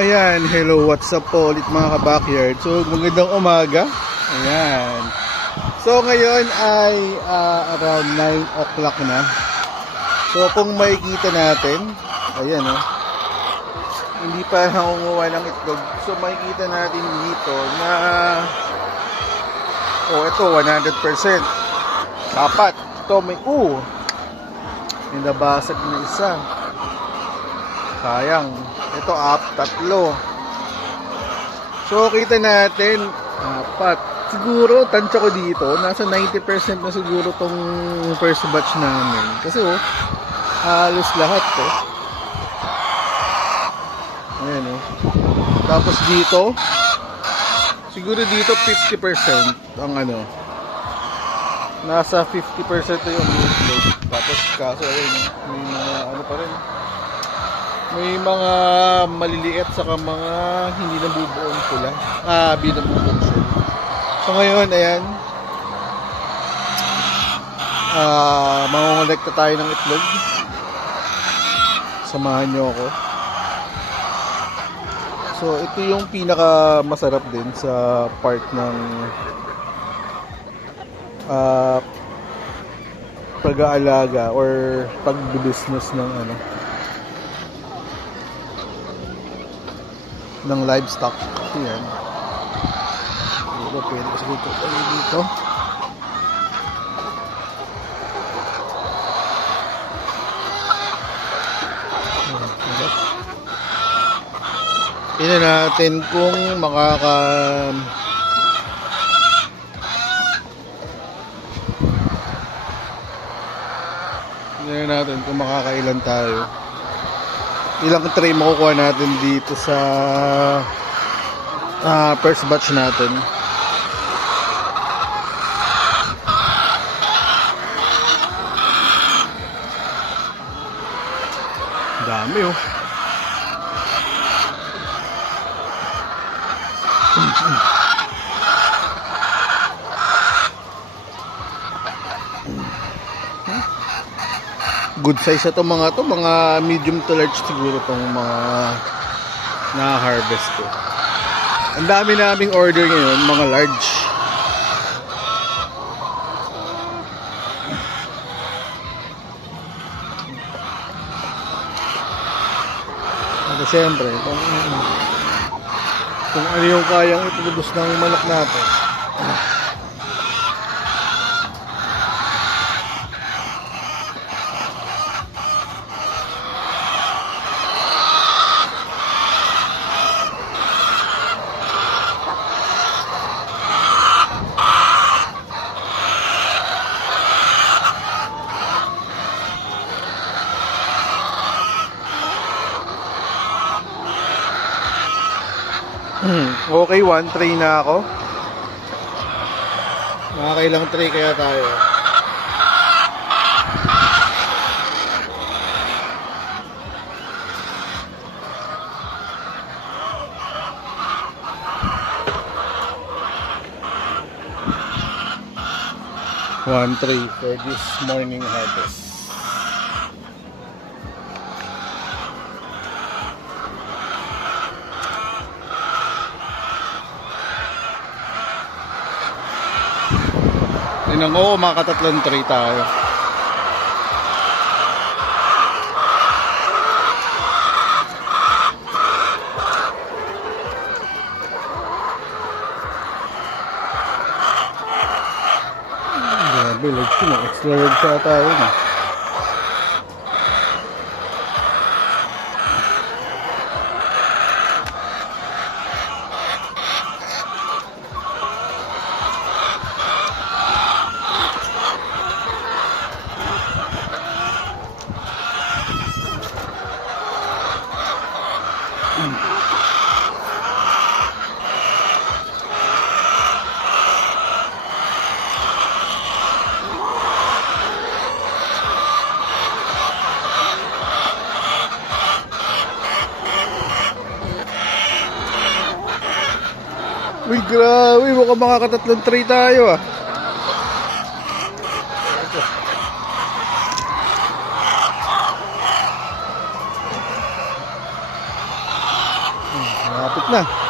Ayan, hello, what's up po ulit mga ka-backyard. So, magandang umaga. Ayan. So, ngayon ay around 9 o'clock na. So, kung makikita natin, ayan hindi pa nangunguha ng itlog. So, makikita natin dito na ito, 100%. Dapat. Ito, may nabasag na isa. Sayang. Ito, tatlo. So, kita natin, 4. Siguro, tansya ko dito, nasa 90% na siguro tong first batch namin. Kasi, halos lahat, Ayan, Tapos dito, siguro dito 50% ang nasa 50% yung itlog. Tapos, kaso, ayun, may mga, pa rin. May mga maliliit saka mga hindi nabubuong pula. Binabubuong shell. So ngayon, ayan. Mangongolekta tayo ng itlog. Samahan nyo ako. So ito yung pinaka masarap din sa part ng pag-aalaga or pag-business ng ng livestock. Ayan. Dito, pwede kasi dito. Tingnan natin kung makakailan tayo. Ilang tray makukuha natin dito sa first batch natin. Dami good size na mga medium to large siguro tong mga na-harvest ko. Ang dami naming order ngayon, mga large. At syempre, kung ano yung kayang ipulubos ng manok natin. Okay, 1 tray na ako. Makakailang tray kaya tayo? One tray for this morning harvest. Tingnan ko, makatatlong tray tayo. Grabe, extra large siya tayo na. Uy, grabe, mukhang makakatatlong tray tayo na.